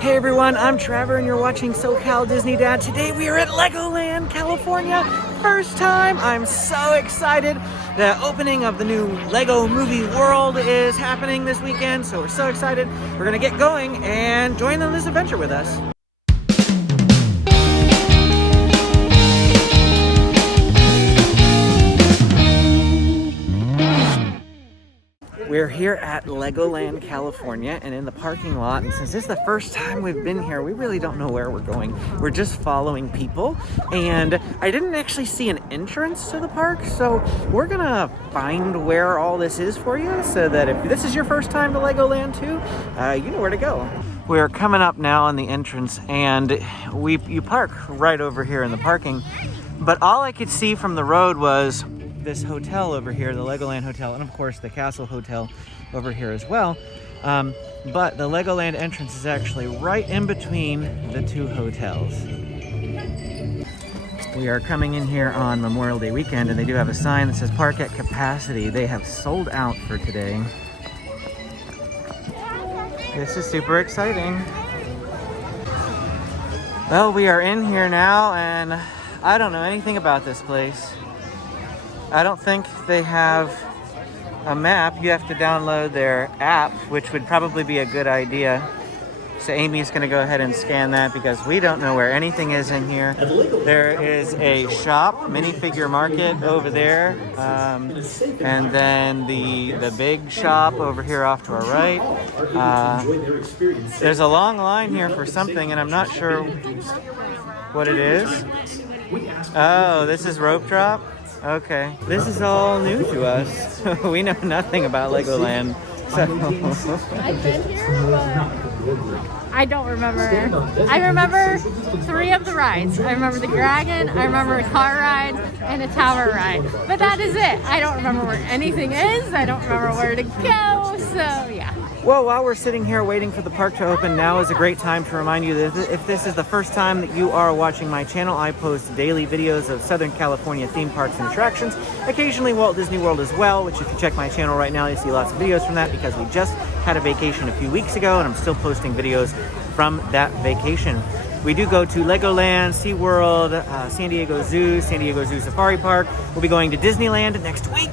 Hey everyone, I'm Trevor and you're watching SoCal Disney Dad. Today we are at Legoland, California. First time. I'm so excited. The opening of the new Lego Movie World is happening this weekend, so we're so excited. We're gonna get going and join on this adventure with us. We're here at Legoland, California, and in the parking lot, and since this is the first time we've been here, we really don't know where we're going. We're just following people, and I didn't actually see an entrance to the park, so we're gonna find where all this is for you, so that if this is your first time to Legoland too, you know where to go. We're coming up now on the entrance, and you park right over here in the parking, but all I could see from the road was this hotel over here, the Legoland Hotel, and of course the Castle Hotel over here as well. But the Legoland entrance is actually right in between the two hotels. We are coming in here on Memorial Day weekend, and they do have a sign that says park at capacity. They have sold out for today. This is super exciting. Well, we are in here now, and I don't know anything about this place. I don't think they have a map. You have to download their app, which would probably be a good idea. So Amy's going to go ahead and scan that because we don't know where anything is in here. There is a shop, minifigure market over there, and then the big shop over here off to our right. There's a long line here for something, and I'm not sure what it is. Oh, this is rope drop? Okay, this is all new to us. We know nothing about Legoland. So. I've been here, but I don't remember. I remember 3 of the rides. I remember the dragon, I remember a car ride, and a tower ride. But that is it. I don't remember where anything is. I don't remember where to go, so yeah. Well, while we're sitting here waiting for the park to open, now is a great time to remind you that if this is the first time that you are watching my channel, I post daily videos of Southern California theme parks and attractions, occasionally Walt Disney World as well, which if you check my channel right now, you see lots of videos from that because we just had a vacation a few weeks ago, and I'm still posting videos from that vacation. We do go to Legoland, SeaWorld, San Diego Zoo Safari Park. We'll be going to Disneyland next week.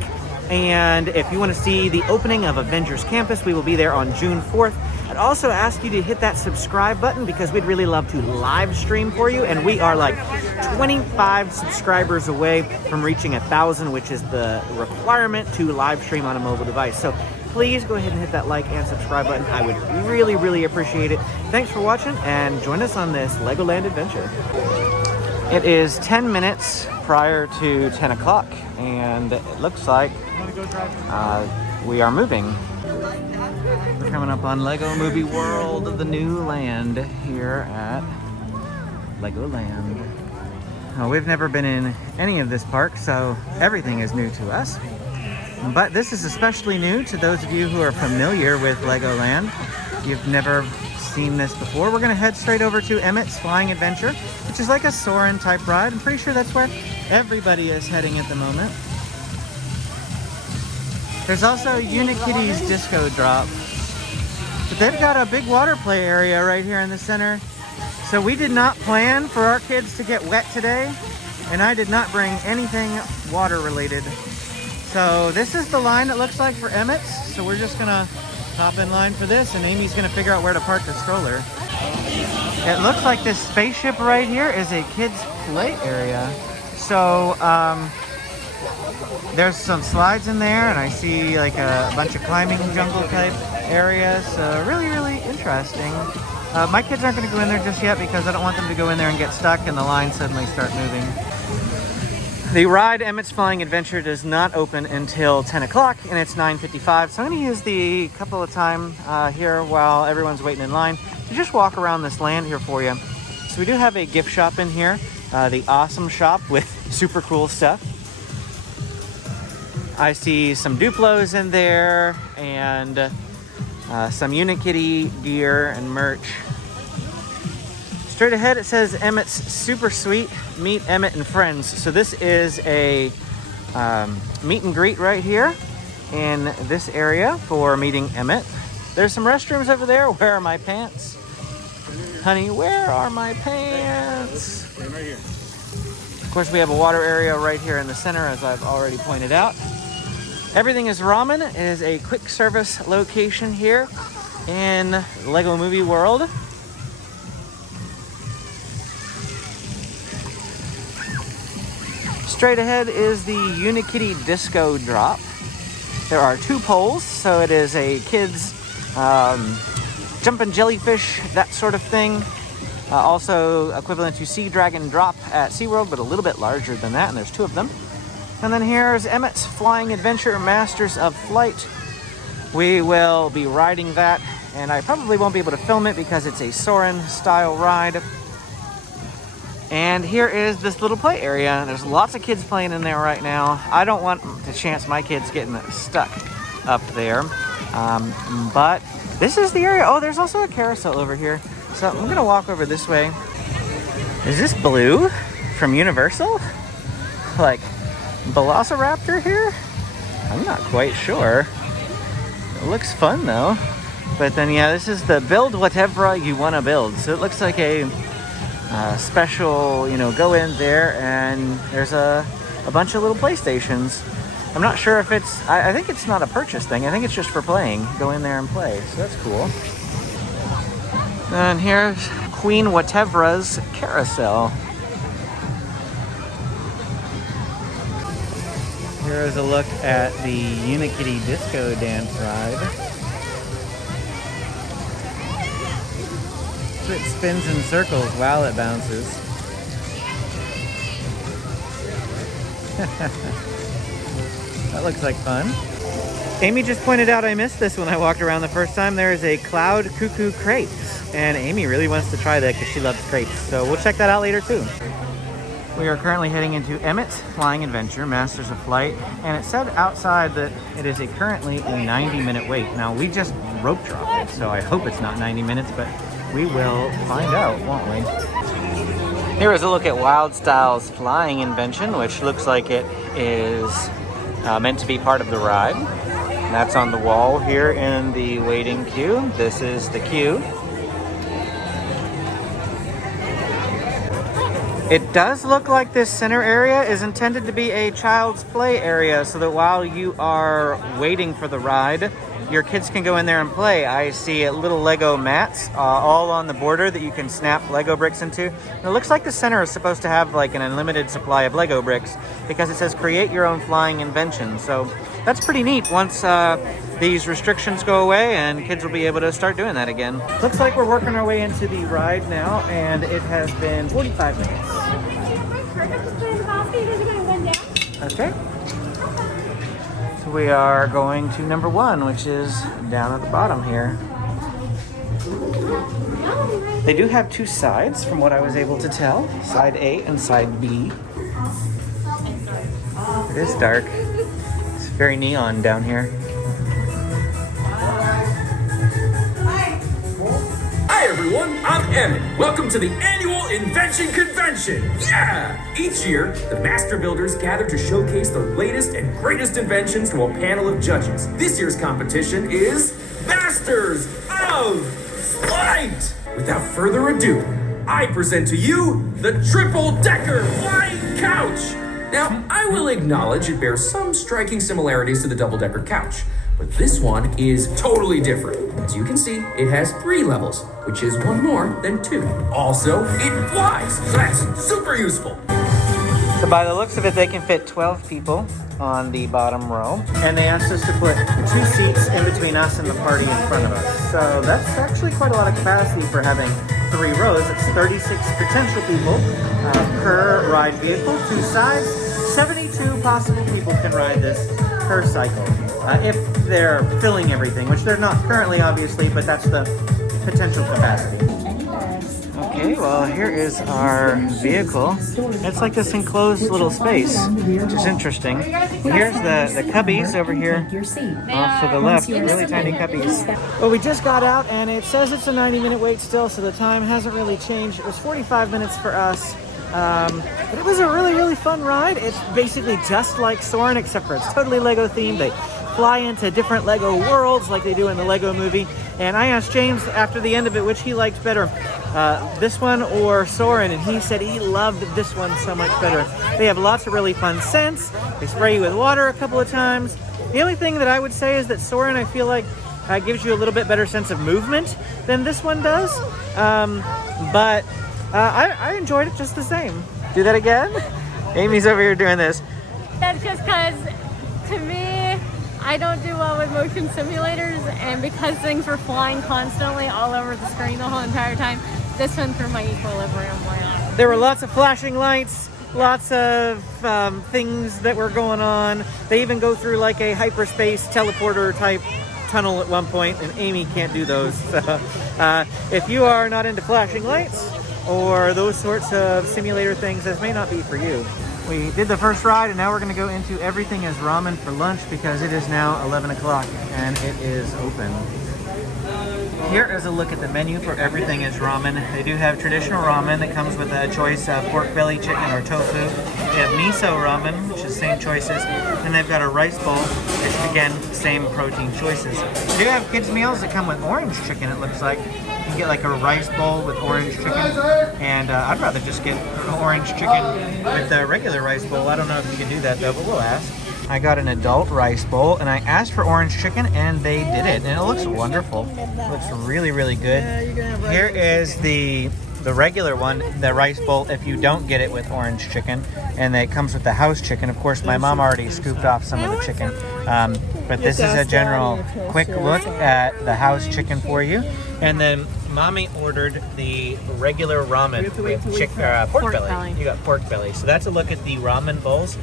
And if you want to see the opening of Avengers Campus, we will be there on June 4th. I'd also ask you to hit that subscribe button because we'd really love to live stream for you. And we are like 25 subscribers away from reaching 1,000, which is the requirement to live stream on a mobile device. So please go ahead and hit that like and subscribe button. I would really, really appreciate it. Thanks for watching, and join us on this Legoland adventure. It is 10 minutes prior to 10 o'clock, and it looks like we are moving. We're coming up on Lego Movie World, the new land here at Legoland. Now, we've never been in any of this park, so everything is new to us. But this is especially new to those of you who are familiar with Legoland. You've never seen this before. We're going to head straight over to Emmett's Flying Adventure, which is like a Soarin' type ride. I'm pretty sure that's where everybody is heading at the moment. There's also Unikitty's Disco Drop. But they've got a big water play area right here in the center. So we did not plan for our kids to get wet today, and I did not bring anything water related. So this is the line it looks like for Emmett's. So we're just gonna hop in line for this, and Amy's gonna figure out where to park the stroller. It looks like this spaceship right here is a kids play area. So there's some slides in there, and I see like a bunch of climbing jungle type areas. So really, really interesting. My kids aren't going to go in there just yet because I don't want them to go in there and get stuck and the line suddenly start moving. The ride Emmett's Flying Adventure does not open until 10 o'clock, and it's 9:55. So I'm going to use the couple of time here while everyone's waiting in line to just walk around this land here for you. So we do have a gift shop in here, the Awesome Shop with super cool stuff. I see some Duplos in there and some Unikitty gear and merch. Straight ahead it says Emmett's Super Sweet Meet Emmett and Friends. So this is a meet and greet right here in this area for meeting Emmett. There's some restrooms over there. Where are my pants? Honey, where are my pants? Right here. Of course, we have a water area right here in the center, as I've already pointed out. Everything is Ramen. It is a quick service location here in Lego Movie World. Straight ahead is the Unikitty Disco Drop. There are 2 poles, so it is a kids jumping jellyfish, that sort of thing. Also equivalent to Sea Dragon Drop at SeaWorld, but a little bit larger than that, and there's 2 of them. And then here's Emmett's Flying Adventure Masters of Flight. We will be riding that, and I probably won't be able to film it because it's a Soarin' style ride. And here is this little play area. There's lots of kids playing in there right now. I don't want to chance my kids getting stuck up there. But this is the area. Oh, there's also a carousel over here. So I'm gonna walk over this way. Is this Blue from Universal? Like Velociraptor here? I'm not quite sure. It looks fun though. But then yeah, this is the build whatever you wanna build. So it looks like a special, you know, go in there and there's a bunch of little PlayStations. I'm not sure if it's, I think it's not a purchase thing. I think it's just for playing. Go in there and play. So that's cool. And here's Queen Whatevra's Carousel. Here's a look at the Unikitty Disco Dance Ride. It spins in circles while it bounces. That looks like fun. Amy just pointed out I missed this when I walked around the first time. There is a Cloud Cuckoo crepes, and Amy really wants to try that because she loves crepes. So we'll check that out later too. We are currently heading into Emmett's Flying Adventure Masters of Flight, and it said outside that it is currently a 90-minute wait. Now we just rope dropped it, so I hope it's not 90 minutes, but we will find out, won't we? Here is a look at Wildstyle's Flying Invention, which looks like it is meant to be part of the ride. And that's on the wall here in the waiting queue. This is the queue. It does look like this center area is intended to be a child's play area, so that while you are waiting for the ride, your kids can go in there and play. I see little Lego mats all on the border that you can snap Lego bricks into. And it looks like the center is supposed to have like an unlimited supply of Lego bricks because it says create your own flying invention. So that's pretty neat once these restrictions go away and kids will be able to start doing that again. Looks like we're working our way into the ride now, and it has been 45 minutes. Okay. So we are going to number 1, which is down at the bottom here. They do have 2 sides from what I was able to tell. Side A and side B. It is dark. It's very neon down here. Hi everyone, I'm Emmett. Welcome to the annual Invention Convention. Yeah! Each year, the master builders gather to showcase the latest and greatest inventions to a panel of judges. This year's competition is Masters of Flight! Without further ado, I present to you the triple-decker flying couch. Now, I will acknowledge it bears some striking similarities to the double-decker couch, but this one is totally different. As you can see, it has 3 levels, which is 1 more than 2. Also, it flies, so that's super useful. So by the looks of it, they can fit 12 people on the bottom row. And they asked us to put 2 seats in between us and the party in front of us. So that's actually quite a lot of capacity for having 3 rows. It's 36 potential people per ride vehicle, 2 sides. 72 possible people can ride this per cycle. If they're filling everything, which they're not currently, obviously, but that's the potential capacity. Okay, well, here is our vehicle. It's like this enclosed little space, which is interesting. Here's the cubbies over here off to the left, really tiny cubbies. Well, we just got out, and it says it's a 90-minute wait still, so the time hasn't really changed. It was 45 minutes for us. But it was a really, really fun ride. It's basically just like Soarin', except for it's totally Lego themed. They fly into different Lego worlds like they do in the Lego movie. And I asked James after the end of it which he liked better, this one or Soarin', and he said he loved this one so much better. They have lots of really fun scents. They spray you with water a couple of times. The only thing that I would say is that Soarin', I feel like, gives you a little bit better sense of movement than this one does. But I enjoyed it just the same. Do that again? Amy's over here doing this. That's just because, to me, I don't do well with motion simulators, and because things were flying constantly all over the screen the whole entire time, this one threw my equilibrium way. There were lots of flashing lights, lots of things that were going on. They even go through like a hyperspace teleporter type tunnel at one point, and Amy can't do those. So, if you are not into flashing lights or those sorts of simulator things, this may not be for you. We did the first ride, and now we're going to go into Everything is Ramen for lunch because it is now 11 o'clock and it is open. Here is a look at the menu for Everything is Ramen. They do have traditional ramen that comes with a choice of pork belly, chicken, or tofu. They have miso ramen, which is same choices. And they've got a rice bowl, which again, same protein choices. They do have kids meals that come with orange chicken, it looks like. You can get like a rice bowl with orange chicken. And I'd rather just get orange chicken with a regular rice bowl. I don't know if you can do that though, but we'll ask. I got an adult rice bowl, and I asked for orange chicken, and they did it, and it looks wonderful. It looks really, really good. Here is the regular one, the rice bowl, if you don't get it with orange chicken, and it comes with the house chicken. Of course, my mom already scooped off some of the chicken, but this is a general quick look at the house chicken for you. And then Mommy ordered the regular ramen with pork belly. You got pork belly. So that's a look at the ramen bowls.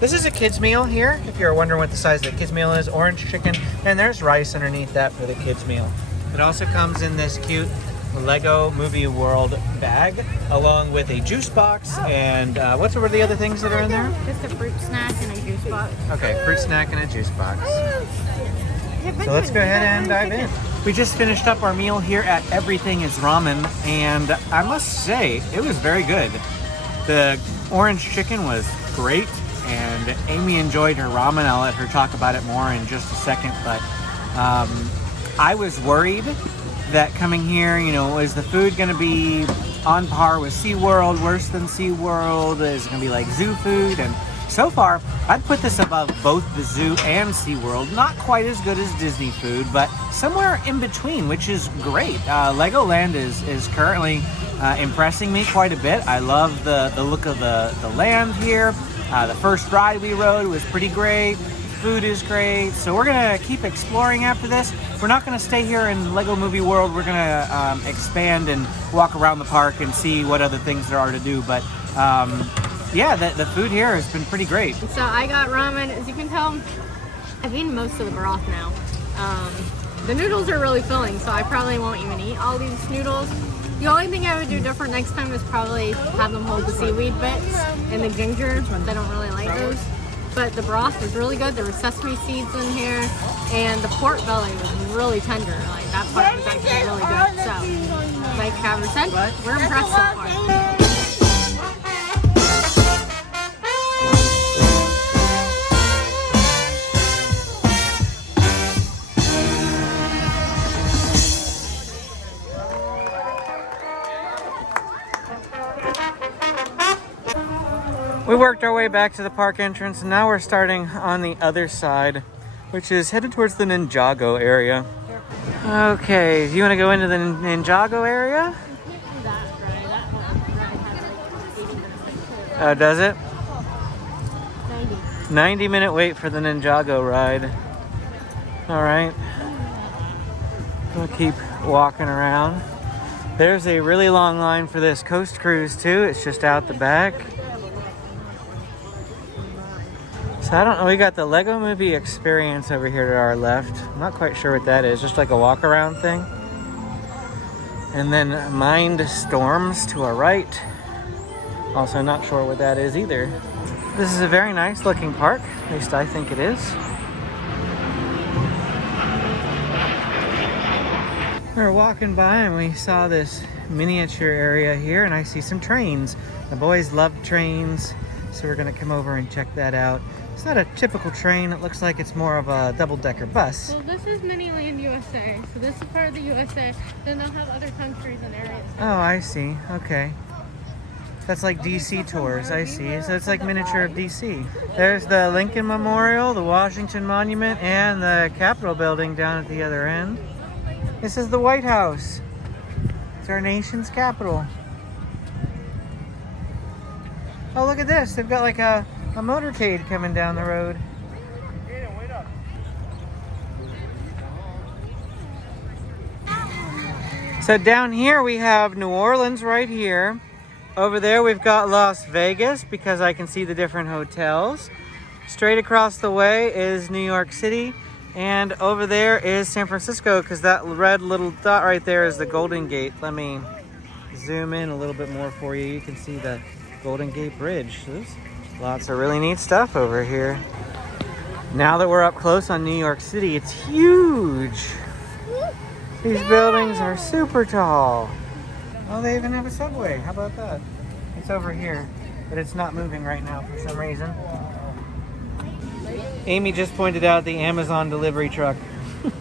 This is a kids meal here, if you're wondering what the size of the kids meal is. Orange chicken, and there's rice underneath that for the kids meal. It also comes in this cute Lego Movie World bag, along with a juice box, and what were the other things that are in there? Just a fruit snack and a juice box. Okay, fruit snack and a juice box. So let's go ahead and dive in. We just finished up our meal here at Everything is Ramen, and I must say, it was very good. The orange chicken was great, and Amy enjoyed her ramen. I'll let her talk about it more in just a second, but I was worried that coming here, you know, is the food going to be on par with SeaWorld, worse than SeaWorld? Is it going to be like zoo food? And so far, I'd put this above both the zoo and SeaWorld. Not quite as good as Disney food, but somewhere in between, which is great. Legoland is currently impressing me quite a bit. I love the look of the land here. The first ride we rode was pretty great. Food is great. So we're going to keep exploring after this. We're not going to stay here in Lego Movie World. We're going to expand and walk around the park and see what other things there are to do. But yeah, the food here has been pretty great. So I got ramen. As you can tell, I've eaten most of the broth now. The noodles are really filling, so I probably won't even eat all these noodles. The only thing I would do different next time is probably have them hold the seaweed bits and the ginger, but I don't really like those. But the broth was really good. There were sesame seeds in here, and the pork belly was really tender. Like, that part was actually really good. So, like Carousel said, we're impressed so far. We worked our way back to the park entrance, and now we're starting on the other side, which is headed towards the Ninjago area. Okay, do you want to go into the Ninjago area? Oh, does it? 90-minute wait for the Ninjago ride. All right. We'll keep walking around. There's a really long line for this coast cruise too. It's just out the back. So I don't know, we got the Lego Movie Experience over here to our left. I'm not quite sure what that is, just like a walk around thing. And then Mind Storms to our right. Also not sure what that is either. This is a very nice looking park, at least I think it is. We were walking by and we saw this miniature area here, and I see some trains. The boys love trains, so we're gonna come over and check that out. It's not a typical train. It looks like it's more of a double-decker bus. Well, this is Miniland USA, so this is part of the USA. Then they'll have other countries and areas. Oh, I see. Okay. That's like DC tours, I see. So it's like miniature of DC. There's the Lincoln Memorial, the Washington Monument, and the Capitol building down at the other end. This is the White House. It's our nation's capital. Oh, look at this. They've got like a motorcade coming down the road. So down here we have New Orleans right here. Over there we've got Las Vegas because I can see the different hotels. Straight across the way is New York City. And over there is San Francisco because that red little dot right there is the Golden Gate. Let me zoom in a little bit more for you. You can see the Golden Gate Bridge. There's lots of really neat stuff over here. Now that we're up close on New York City, it's huge. These buildings are super tall. Oh, they even have a subway. How about that? It's over here, but it's not moving right now for some reason. Amy just pointed out the Amazon delivery truck.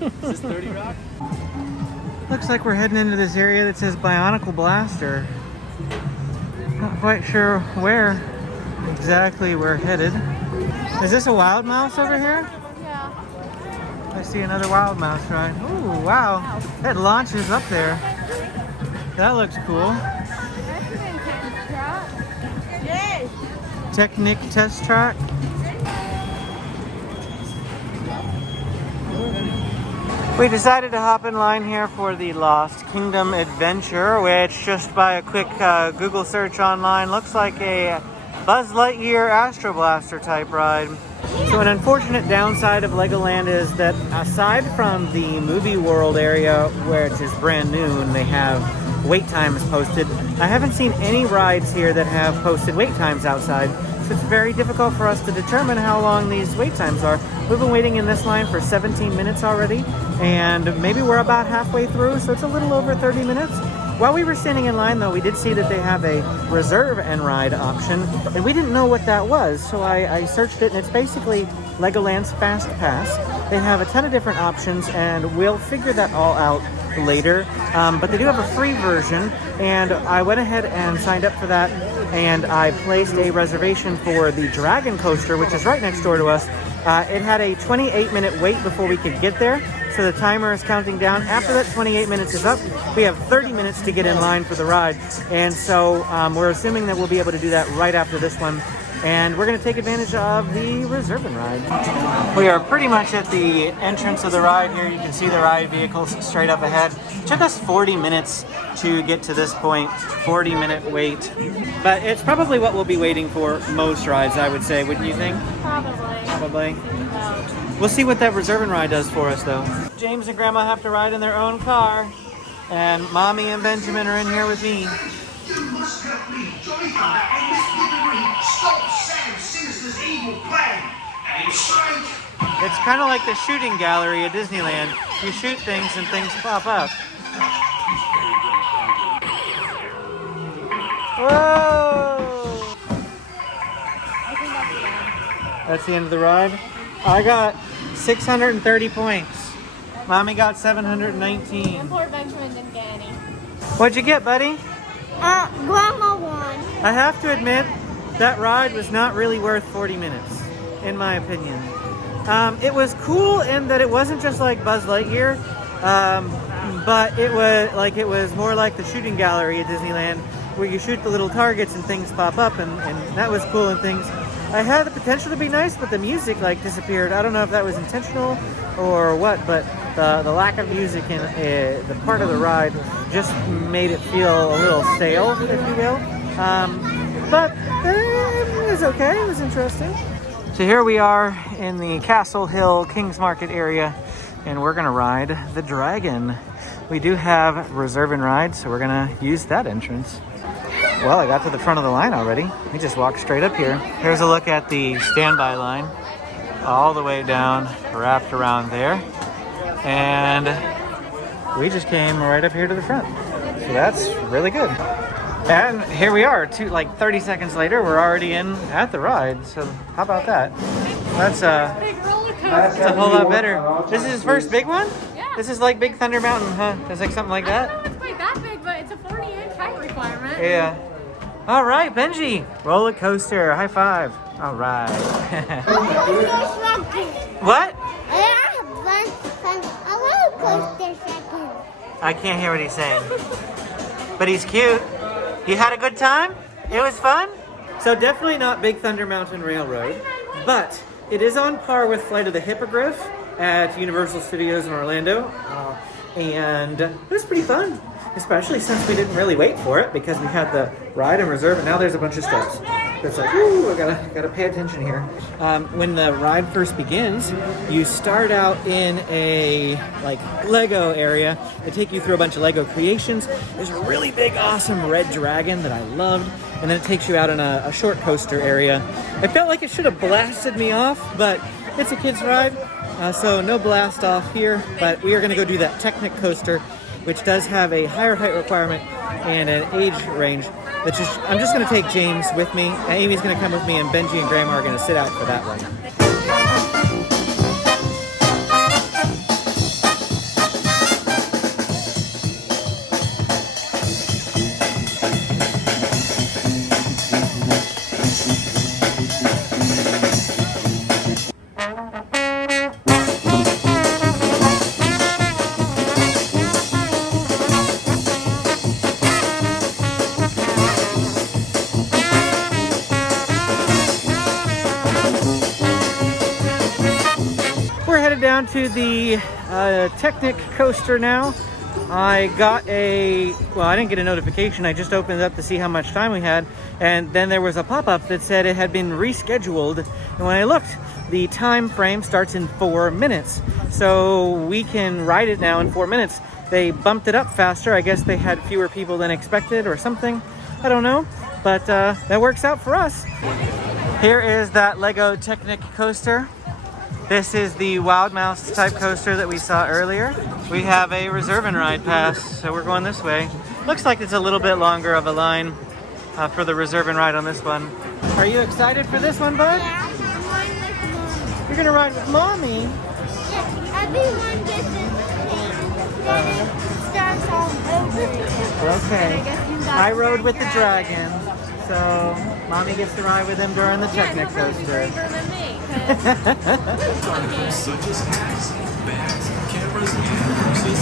Is this 30 Rock? Looks like we're heading into this area that says Bionicle Blaster. Not quite sure where exactly we're headed. Is this a Wild Mouse over here? Yeah. I see another Wild Mouse ride. Ooh, wow. That launches up there. That looks cool. Technic test track. We decided to hop in line here for the Lost Kingdom Adventure, which just by a quick Google search online looks like a Buzz Lightyear Astro Blaster type ride. So an unfortunate downside of Legoland is that aside from the movie world area, which is brand new and they have wait times posted, I haven't seen any rides here that have posted wait times outside. So it's very difficult for us to determine how long these wait times are. We've been waiting in this line for 17 minutes already, and maybe we're about halfway through, so it's a little over 30 minutes. While we were standing in line, though, we did see that they have a reserve and ride option, and we didn't know what that was, so I searched it, and it's basically Legoland's Fast Pass. They have a ton of different options, and we'll figure that all out later, but they do have a free version, and I went ahead and signed up for that, and I placed a reservation for the Dragon Coaster, which is right next door to us. It had a 28-minute wait before we could get there, so the timer is counting down. After that 28 minutes is up, we have 30 minutes to get in line for the ride, and so we're assuming that we'll be able to do that right after this one. And we're going to take advantage of the reserve and ride. We are pretty much at the entrance of the ride here. You can see the ride vehicles straight up ahead. It took us 40 minutes to get to this point, 40-minute wait. But it's probably what we'll be waiting for most rides, I would say, wouldn't you think? Probably. We'll see what that reserve and ride does for us, though. James and Grandma have to ride in their own car, and Mommy and Benjamin are in here with me. You must help me join Thunder and Miss Wolverine. Stop Sam Sinister's evil plan. Aim straight. It's kind of like the shooting gallery at Disneyland. You shoot things and things pop up. Whoa! That's the end of the ride. I got 630 points. Mommy got 719. And poor Benjamin didn't get any. What'd you get, buddy? Grandma won. I have to admit, that ride was not really worth 40 minutes, in my opinion. It was cool in that it wasn't just like Buzz Lightyear, but it was more like the shooting gallery at Disneyland, where you shoot the little targets and things pop up, and that was cool and things. I had the potential to be nice, but the music disappeared. I don't know if that was intentional or what, but the lack of music in the part of the ride just made it feel a little stale, if you will. But it was okay. It was interesting. So here we are in the Castle Hill Kings Market area, and we're gonna ride the Dragon. We do have reserve and ride, so we're gonna use that entrance. Well, I got to the front of the line already. We just walked straight up here. Here's a look at the standby line, all the way down, wrapped around there. And we just came right up here to the front. So that's really good. And here we are, 30 seconds later, we're already in at the ride. So how about that? That's Big roller coaster. that's a whole lot better. This is his first big one? Yeah. This is like Big Thunder Mountain, huh? It's like something like I that? don't know if it's quite that big, but it's a 40-inch height requirement. Yeah. All right, Benji. Roller coaster. High five. All right. What? I can't hear what he's saying. But he's cute. You had a good time? It was fun? So definitely not Big Thunder Mountain Railroad, but it is on par with Flight of the Hippogriff at Universal Studios in Orlando. And it was pretty fun, especially since we didn't really wait for it because we had the ride and reserve, and now there's a bunch of steps. It's like, ooh, I gotta pay attention here. When the ride first begins, you start out in a like Lego area. They take you through a bunch of Lego creations. There's a really big, awesome red dragon that I loved, and then it takes you out in a short coaster area. I felt like it should have blasted me off, but it's a kid's ride, so no blast off here. But we are gonna go do that Technic Coaster, which does have a higher height requirement and an age range. I'm just going to take James with me. Amy's going to come with me, and Benji and Grandma are going to sit out for that one. Down to the Technic Coaster now. I didn't get a notification. I just opened it up to see how much time we had, and then there was a pop-up that said it had been rescheduled. And when I looked, the time frame starts in 4 minutes, so we can ride it now in 4 minutes. They bumped it up faster. I guess they had fewer people than expected or something. I don't know, but that works out for us. Here is that Lego Technic Coaster. This is the Wild Mouse type coaster that we saw earlier. We have a reserve and ride pass, so we're going this way. Looks like it's a little bit longer of a line for the reserve and ride on this one. Are you excited for this one, bud? Yeah, I'm riding with Mom. You're gonna ride with Mommy? Yeah, everyone gets in then it starts all over again. Okay. I rode with the dragon, so Mommy gets to ride with him during the Technic Coaster. Than me. Such as hats, bags, cameras, and purses.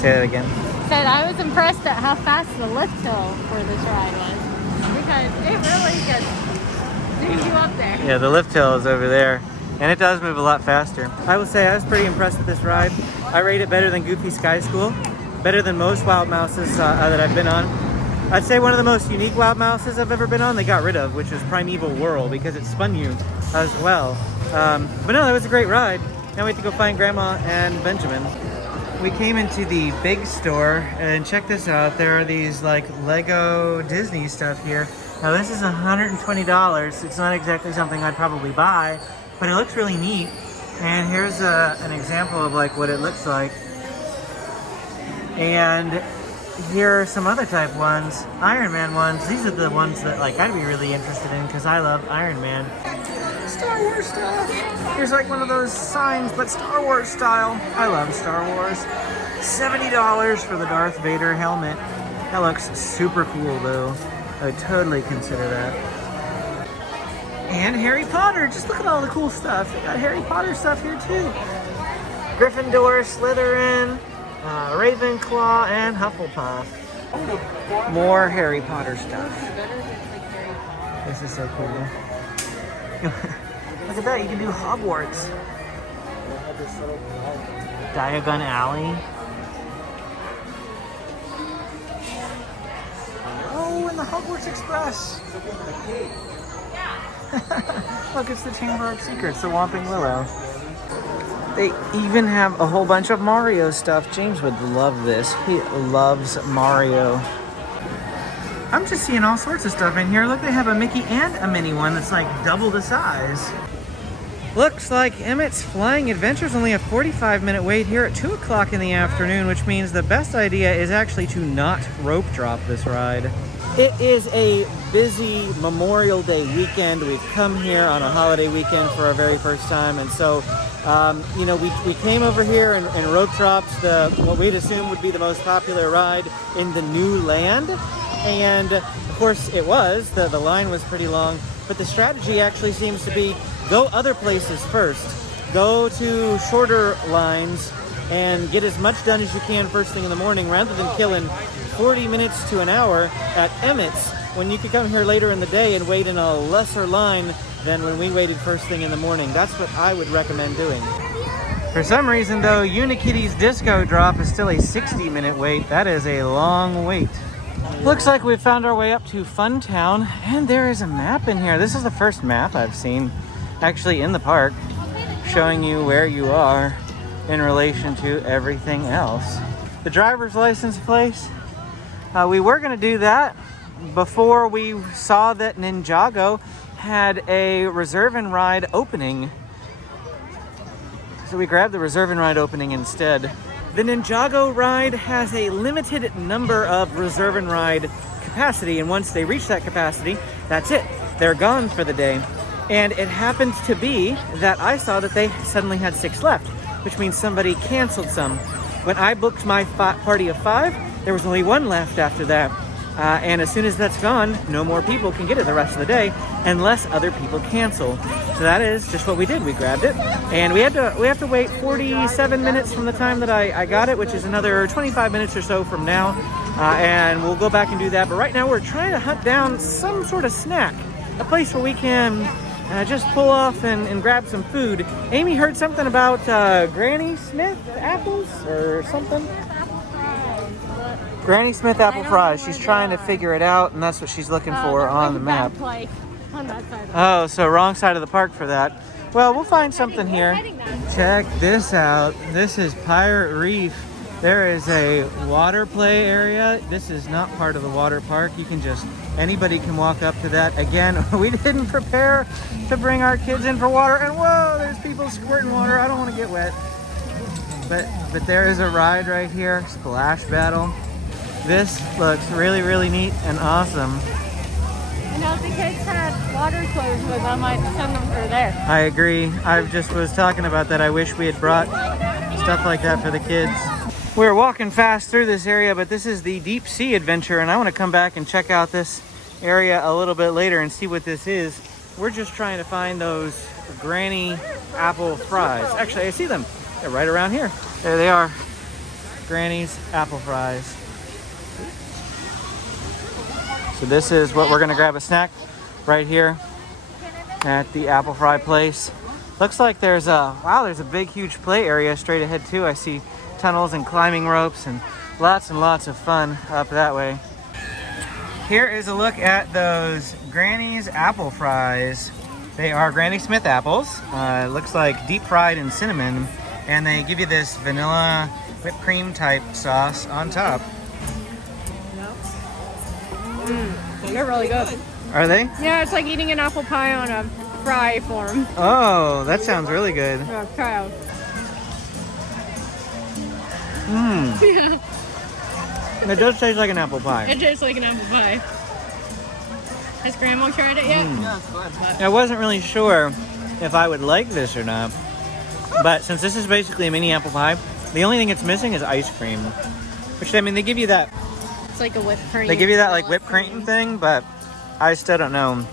Say that again. Said I was impressed at how fast the lift hill for this ride was, because it really just zooms you up there. Yeah, the lift hill is over there, and it does move a lot faster. I will say I was pretty impressed with this ride. I rate it better than Goofy Sky School, better than most Wild Mouses that I've been on. I'd say one of the most unique Wild Mouses I've ever been on they got rid of, which is Primeval Whirl, because it spun you as well. But no, that was a great ride. Can't wait to go find Grandma and Benjamin. We came into the big store, and check this out. There are these like Lego Disney stuff here. Now this is $120. It's not exactly something I'd probably buy, but it looks really neat. And here's an example of like what it looks like. And here are some other type ones, Iron Man ones. These are the ones that like I'd be really interested in because I love Iron Man. Star Wars stuff. Here's like one of those signs, but Star Wars style. I love Star Wars. $70 for the Darth Vader helmet. That looks super cool though. I would totally consider that. And Harry Potter. Just look at all the cool stuff. They got Harry Potter stuff here too. Gryffindor, Slytherin, Ravenclaw, and Hufflepuff. More Harry Potter stuff. This is so cool. Look at that, you can do Hogwarts. Diagon Alley. Oh, and the Hogwarts Express. Look, it's the Chamber of Secrets, the Whomping Willow. They even have a whole bunch of Mario stuff. James would love this. He loves Mario. I'm just seeing all sorts of stuff in here. Look, they have a Mickey and a Minnie one that's like double the size. Looks like Emmett's Flying Adventure's only a 45-minute wait here at 2 o'clock in the afternoon, which means the best idea is actually to not rope drop this ride. It is a busy Memorial Day weekend. We've come here on a holiday weekend for our very first time, and so you know, we came over here and rope dropped what we'd assume would be the most popular ride in the new land, and of course it was. The line was pretty long, but the strategy actually seems to be go other places first. Go to shorter lines and get as much done as you can first thing in the morning, rather than killing 40 minutes to an hour at Emmett's when you could come here later in the day and wait in a lesser line than when we waited first thing in the morning. That's what I would recommend doing. For some reason though, Unikitty's Disco Drop is still a 60-minute wait. That is a long wait. Looks like we've found our way up to Funtown, and there is a map in here. This is the first map I've seen actually in the park, showing you where you are in relation to everything else. The driver's license place, we were going to do that before we saw that Ninjago had a reserve and ride opening. So we grabbed the reserve and ride opening instead. The Ninjago ride has a limited number of reserve and ride capacity, and once they reach that capacity, that's it. They're gone for the day. And it happened to be that I saw that they suddenly had 6 left, which means somebody canceled some. When I booked my party of 5, there was only 1 left after that. And as soon as that's gone, no more people can get it the rest of the day unless other people cancel. So that is just what we did. We grabbed it, and we have to wait 47 minutes from the time that I got it, which is another 25 minutes or so from now. And we'll go back and do that. But right now we're trying to hunt down some sort of snack, a place where we can just pull off and grab some food. Amy heard something about Granny Smith apples or something. Granny Smith apple fries. She's trying to figure it out, and that's what she's looking for on the map. Oh, so wrong side of the park for that. Well, we'll find something here. Check this out. This is Pirate Reef. There is a water play area. This is not part of the water park. You can anybody can walk up to that. Again, we didn't prepare to bring our kids in for water, and whoa, there's people squirting water. I don't want to get wet. But there is a ride right here, Splash Battle. This looks really, really neat and awesome. And if the kids had water clothes with them, I'd send them through there. I agree. I just was talking about that. I wish we had brought stuff like that for the kids. We're walking fast through this area, but this is the deep sea adventure, and I want to come back and check out this area a little bit later and see what this is. We're just trying to find those Granny apple fries. Actually, I see them. They're right around here. There they are. Granny's apple fries. So this is what we're gonna grab a snack right here at the apple fry place. Looks like there's a big, huge play area straight ahead too. I see tunnels and climbing ropes and lots of fun up that way. Here is a look at those Granny's apple fries. They are Granny Smith apples. It looks like deep fried in cinnamon, and they give you this vanilla whipped cream type sauce on top. They're really good. Are they? Yeah, it's like eating an apple pie on a fry form. Oh, that sounds really good. Yeah, try out. Yeah. It does taste like an apple pie. It tastes like an apple pie. Has Grandma tried it yet? Yeah, it's good. I wasn't really sure if I would like this or not, but since this is basically a mini apple pie, the only thing it's missing is ice cream. Which, I mean, they give you that. It's like a whipped cream. They give you that like whipped cream thing, but I still don't know.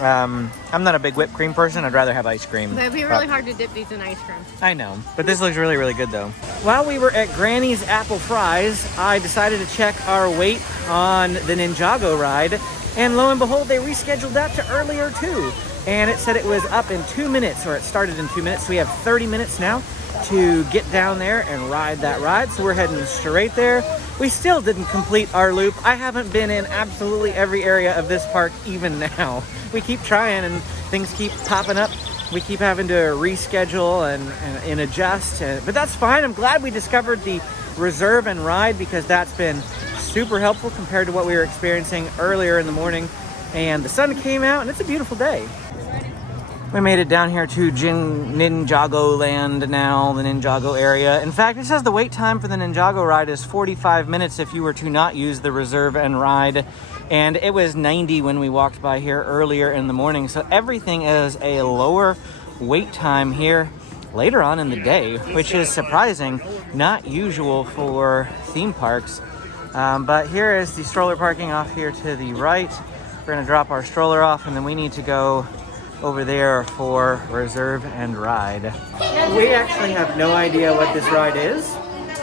I'm not a big whipped cream person. I'd rather have ice cream. It'd be really hard to dip these in ice cream. I know, but this looks really, really good though. While we were at Granny's Apple Fries, I decided to check our wait on the Ninjago ride, and lo and behold, they rescheduled that to earlier too. And it said it was up in 2 minutes, or it started in 2 minutes. So we have 30 minutes now to get down there and ride that ride. So we're heading straight there. We still didn't complete our loop. I haven't been in absolutely every area of this park even now. We keep trying and things keep popping up. We keep having to reschedule and adjust, but that's fine. I'm glad we discovered the reserve and ride, because that's been super helpful compared to what we were experiencing earlier in the morning. And the sun came out and it's a beautiful day. We made it down here to Ninjago Land now, the Ninjago area. In fact, it says the wait time for the Ninjago ride is 45 minutes if you were to not use the reserve and ride. And it was 90 when we walked by here earlier in the morning. So everything is a lower wait time here later on in the day, which is surprising, not usual for theme parks. But here is the stroller parking off here to the right. We're gonna drop our stroller off and then we need to go over there for reserve and ride. We actually have no idea what this ride is.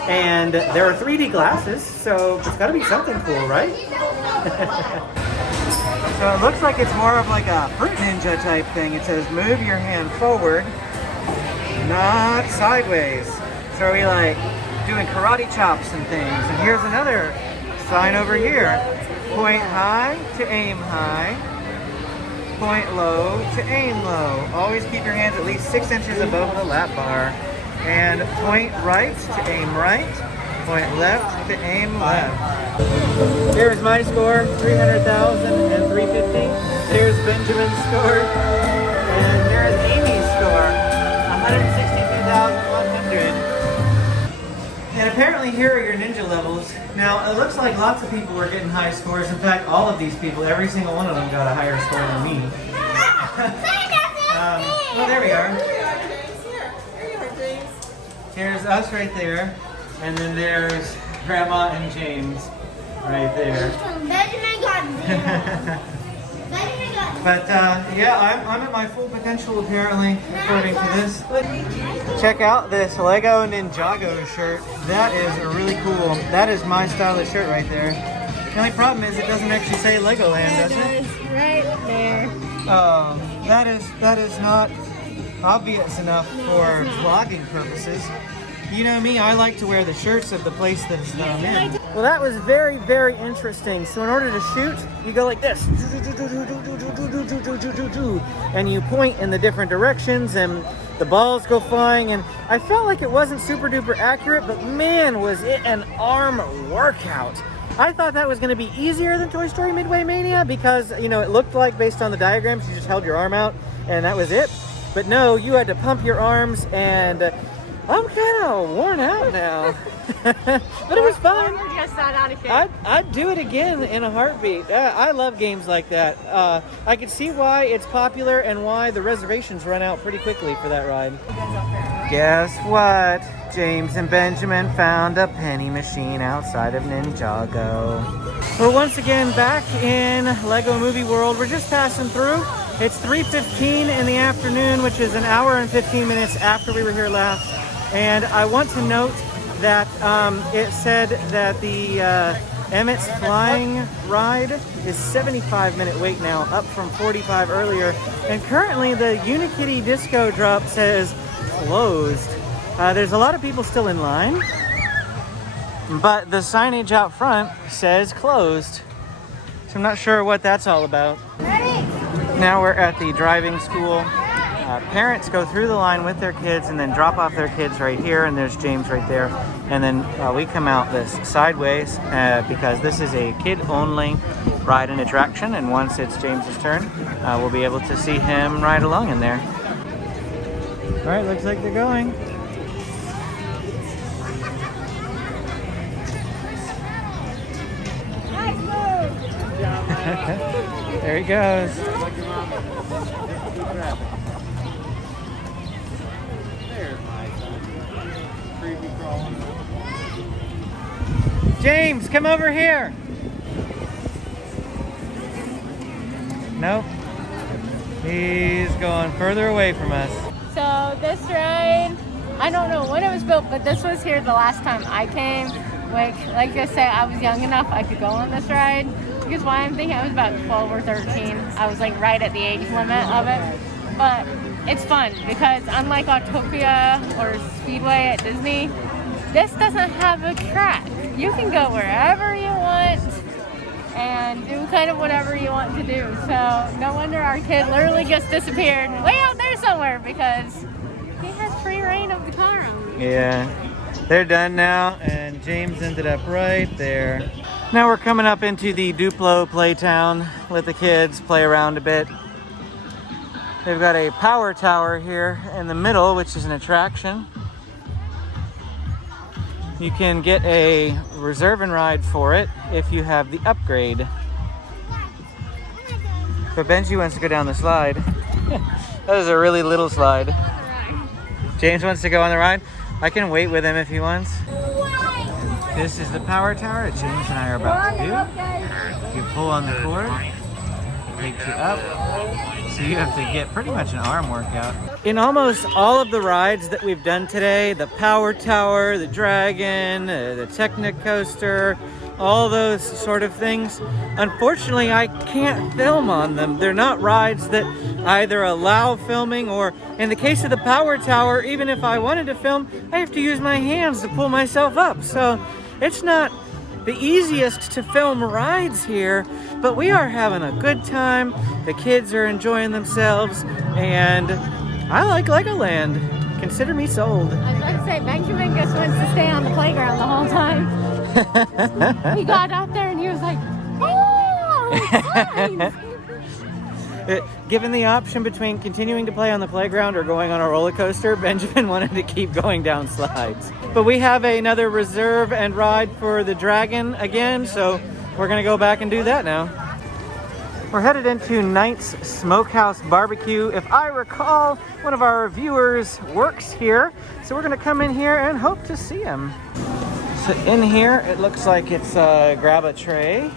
And there are 3D glasses, so it's gotta be something cool, right? So it looks like it's more of like a Fruit Ninja type thing. It says move your hand forward, not sideways. So are we like doing karate chops and things? And here's another sign over here. Point high to aim high. Point low to aim low. Always keep your hands at least 6 inches above the lap bar. And point right to aim right. Point left to aim left. Here's my score, 300,000 and 350. There's Benjamin's score. And there's Amy's score, 162,100. And apparently here are your ninja levels. Now, it looks like lots of people were getting high scores. In fact, all of these people, every single one of them got a higher score than me. Well, there we are. Here's us right there. And then there's Grandma and James right there. Benjamin got zero. Benjamin got But yeah, I'm at my full potential apparently, according to this. Check out this Lego Ninjago shirt. That is really cool. That is my stylish shirt right there. The only problem is it doesn't actually say Legoland, does it? Right there. Oh, that is not obvious enough for vlogging purposes. You know me, I like to wear the shirts of the place that I'm in. Well, that was very, very interesting. So in order to shoot, you go like this. And you point in the different directions and the balls go flying. And I felt like it wasn't super duper accurate, but man, was it an arm workout. I thought that was going to be easier than Toy Story Midway Mania because, you know, it looked like based on the diagrams, you just held your arm out and that was it. But no, you had to pump your arms and I'm kind of worn out now, but it was fun. I'd do it again in a heartbeat. I love games like that. I could see why it's popular and why the reservations run out pretty quickly for that ride. Guess what? James and Benjamin found a penny machine outside of Ninjago. We're once again back in Lego Movie World. We're just passing through. It's 3:15 in the afternoon, which is an hour and 15 minutes after we were here last. And I want to note that it said that the Emmett's Flying Ride is 75-minute wait now, up from 45 earlier. And currently the Unikitty Disco Drop says closed. There's a lot of people still in line, but the signage out front says closed. So I'm not sure what that's all about. Now we're at the driving school. Parents go through the line with their kids and then drop off their kids right here, and there's James right there. And then we come out this sideways because this is a kid-only ride and attraction, and once it's James's turn, we'll be able to see him ride along in there. All right, looks like they're going. There he goes. James, come over here. Nope. He's going further away from us. So this ride, I don't know when it was built, but this was here the last time I came. Like I said, I was young enough I could go on this ride. Because why I'm thinking I was about 12 or 13. I was like right at the age limit of it. But it's fun because unlike Autopia or Speedway at Disney, this doesn't have a track. You can go wherever you want and do kind of whatever you want to do. So no wonder our kid literally just disappeared way out there somewhere because he has free reign of the car. Yeah, they're done now, and James ended up right there. Now we're coming up into the Duplo Playtown. Let the kids play around a bit. They've got a power tower here in the middle, which is an attraction. You can get a reserve and ride for it if you have the upgrade. But Benji wants to go down the slide. That is a really little slide. James wants to go on the ride. I can wait with him if he wants. This is the power tower that James and I are about to do. You pull on the cord, it takes you up. So you have to get pretty much an arm workout. In almost all of the rides that we've done today, the power tower, the dragon, the Technic Coaster, all those sort of things, unfortunately I can't film on them. They're not rides that either allow filming, or in the case of the power tower, even if I wanted to film, I have to use my hands to pull myself up. So it's not the easiest to film rides here, but we are having a good time. The kids are enjoying themselves, and I like Legoland. Consider me sold. I was about to say, Benjamin just wants to stay on the playground the whole time. He got out there and he was like, oh, Given the option between continuing to play on the playground or going on a roller coaster, Benjamin wanted to keep going down slides. But we have another reserve and ride for the dragon again, so we're gonna go back and do that now. We're headed into Knight's Smokehouse Barbecue. If I recall, one of our viewers works here, so we're gonna come in here and hope to see him. So in here, it looks like it's grab a tray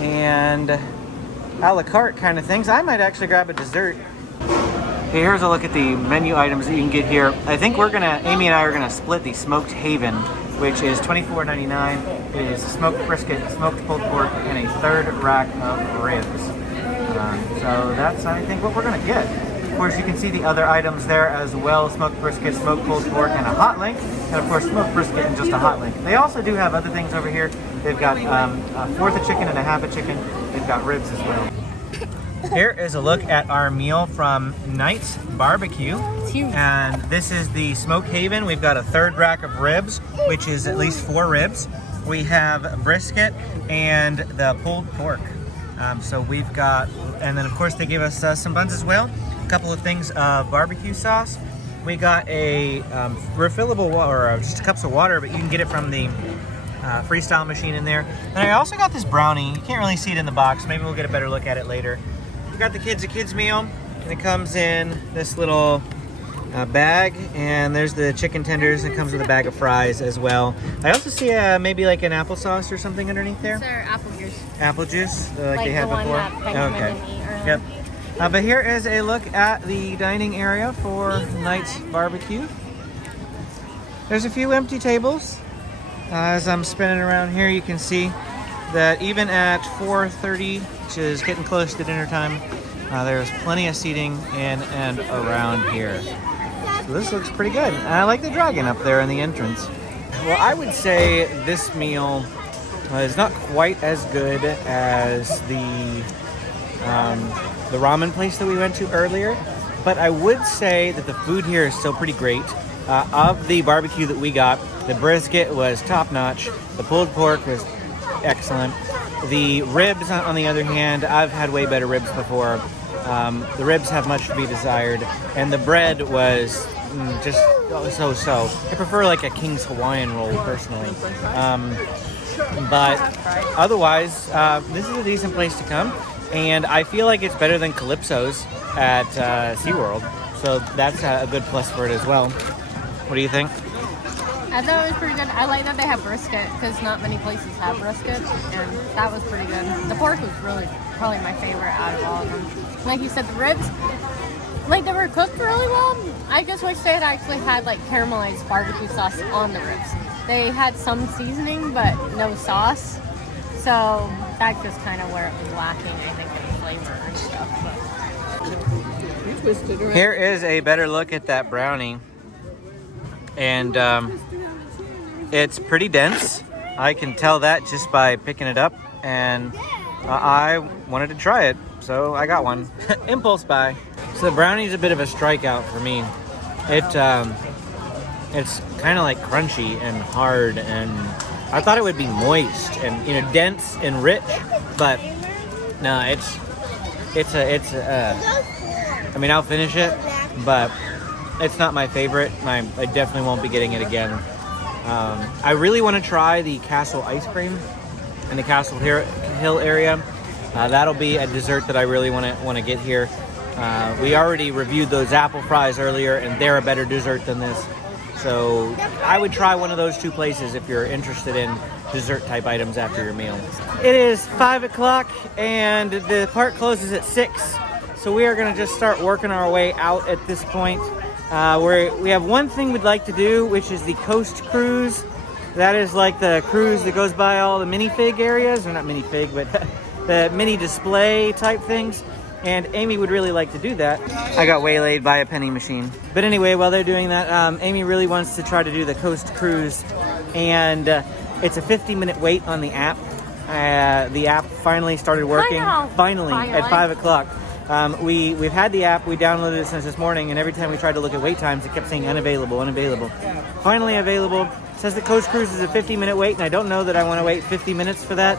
and a la carte kind of things. I might actually grab a dessert. Okay, here's a look at the menu items that you can get here. I think Amy and I are gonna split the smoked haven, which is $24.99. It is smoked brisket, smoked pulled pork, and a third rack of ribs. So that's, I think, what we're gonna get. Of course, you can see the other items there as well: smoked brisket, smoked pulled pork, and a hot link. And of course, smoked brisket and just a hot link. They also do have other things over here. They've got a fourth of chicken and a half a chicken. They've got ribs as well. Here is a look at our meal from Knight's Barbecue. And this is the Smoke Haven. We've got a third rack of ribs, which is at least 4 ribs. We have brisket and the pulled pork. So we've got, and then of course they give us some buns as well. A couple of things of barbecue sauce. We got a refillable water, or just cups of water, but you can get it from the freestyle machine in there. And I also got this brownie. You can't really see it in the box. Maybe we'll get a better look at it later. We got the kids a kids meal, and it comes in this little bag, and there's the chicken tenders. It comes with a bag of fries as well. I also see maybe like an applesauce or something underneath there. Sir, apple juice. Apple juice, like they the had one before. that Benjamin didn't eat earlier. Yep. But here is a look at the dining area for Knight's Barbecue. There's a few empty tables. As I'm spinning around here, you can see that even at 4:30, which is getting close to dinner time, there's plenty of seating in and around here. So this looks pretty good. And I like the dragon up there in the entrance. Well, I would say this meal is not quite as good as the ramen place that we went to earlier, but I would say that the food here is still pretty great. Of the barbecue that we got, the brisket was top-notch, the pulled pork was excellent. The ribs, on the other hand, I've had way better ribs before. The ribs have much to be desired, and the bread was just so-so. I prefer like a King's Hawaiian roll, personally. But otherwise, this is a decent place to come, and I feel like it's better than Calypso's at SeaWorld, so that's a good plus for it as well. What do you think? I thought it was pretty good. I like that they have brisket, because not many places have brisket, and that was pretty good. The pork was really probably my favorite out of all of them. Like you said, the ribs, like they were cooked really well. I just wish they had actually had like caramelized barbecue sauce on the ribs. They had some seasoning, but no sauce. So that's just kind of where it was lacking, I think, in flavor and stuff. Here is a better look at that brownie. And it's pretty dense. I can tell that just by picking it up, and I wanted to try it, so I got one. Impulse buy. So the brownie's a bit of a strikeout for me. It's kind of like crunchy and hard, and I thought it would be moist and, you know, dense and rich, but no, I mean, I'll finish it, but it's not my favorite. I definitely won't be getting it again. I really want to try the Castle ice cream in the Castle Hill area. That'll be a dessert that I really want to get here. We already reviewed those apple fries earlier, and they're a better dessert than this. So I would try one of those two places if you're interested in dessert type items after your meal. It is 5 o'clock and the park closes at 6. So we are going to just start working our way out at this point. We have one thing we'd like to do, which is the Coast Cruise. That is like the cruise that goes by all the minifig areas, or not minifig, but the mini display type things. And Amy would really like to do that. I got waylaid by a penny machine. But anyway, while they're doing that, Amy really wants to try to do the Coast Cruise. And it's a 50-minute wait on the app. The app finally started working. Finally, at 5 o'clock. We've had the app, we downloaded it since this morning, and every time we tried to look at wait times, it kept saying unavailable, unavailable. Finally available. It says the Coast Cruise is a 50-minute wait, and I don't know that I want to wait 50 minutes for that.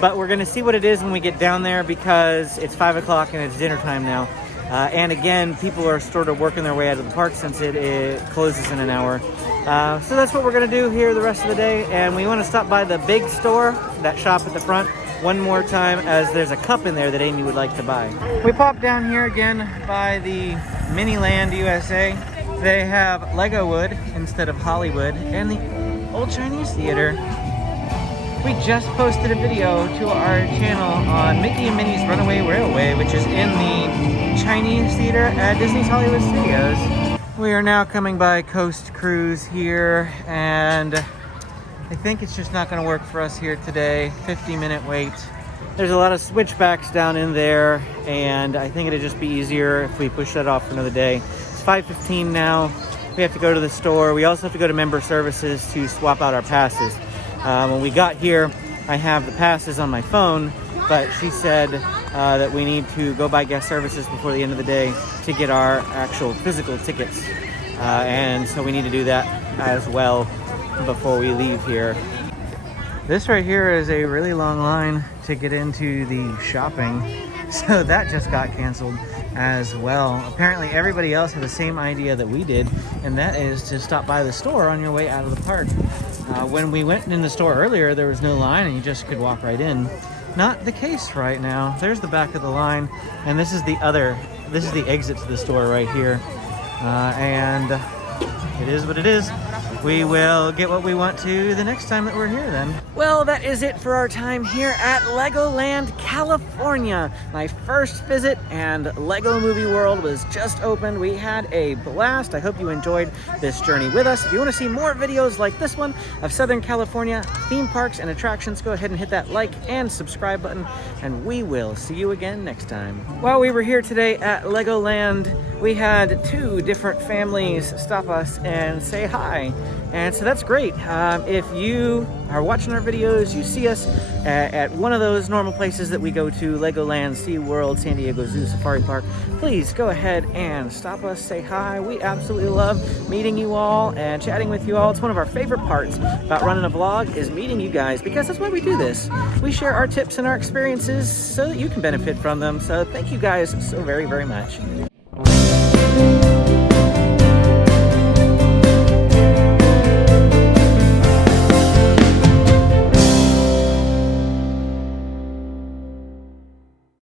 But we're going to see what it is when we get down there, because it's 5 o'clock and it's dinner time now. And again, people are sort of working their way out of the park since it closes in an hour. So that's what we're going to do here the rest of the day. And we want to stop by the big store, that shop at the front, one more time, as there's a cup in there that Amy would like to buy. We popped down here again by the Miniland USA. They have Legowood instead of Hollywood, and the Old Chinese Theater. We just posted a video to our channel on Mickey and Minnie's Runaway Railway, which is in the Chinese Theater at Disney's Hollywood Studios. We are now coming by Coast Cruise here, and I think it's just not going to work for us here today. 50-minute wait. There's a lot of switchbacks down in there, and I think it'd just be easier if we push that off for another day. It's 5:15 now. We have to go to the store. We also have to go to member services to swap out our passes. When we got here, I have the passes on my phone, but she said that we need to go by guest services before the end of the day to get our actual physical tickets. And so we need to do that as well before we leave here. This right here is a really long line to get into the shopping, so that just got canceled as well. Apparently everybody else had the same idea that we did, and that is to stop by the store on your way out of the park. When we went in the store earlier, there was no line and you just could walk right in. Not the case right now. There's the back of the line, and this is the exit to the store right here. And it is what it is. We will get what we want to the next time that we're here then. Well, that is it for our time here at Legoland California. My first visit, and Lego Movie World was just opened. We had a blast. I hope you enjoyed this journey with us. If you want to see more videos like this one of Southern California theme parks and attractions, go ahead and hit that like and subscribe button, and we will see you again next time. While we were here today at Legoland, we had 2 different families stop us and say hi. And so that's great. If you are watching our videos, you see us at one of those normal places that we go to, Legoland, SeaWorld, San Diego Zoo, Safari Park, please go ahead and stop us, say hi. We absolutely love meeting you all and chatting with you all. It's one of our favorite parts about running a vlog, is meeting you guys, because that's why we do this. We share our tips and our experiences so that you can benefit from them. So thank you guys so very, very much.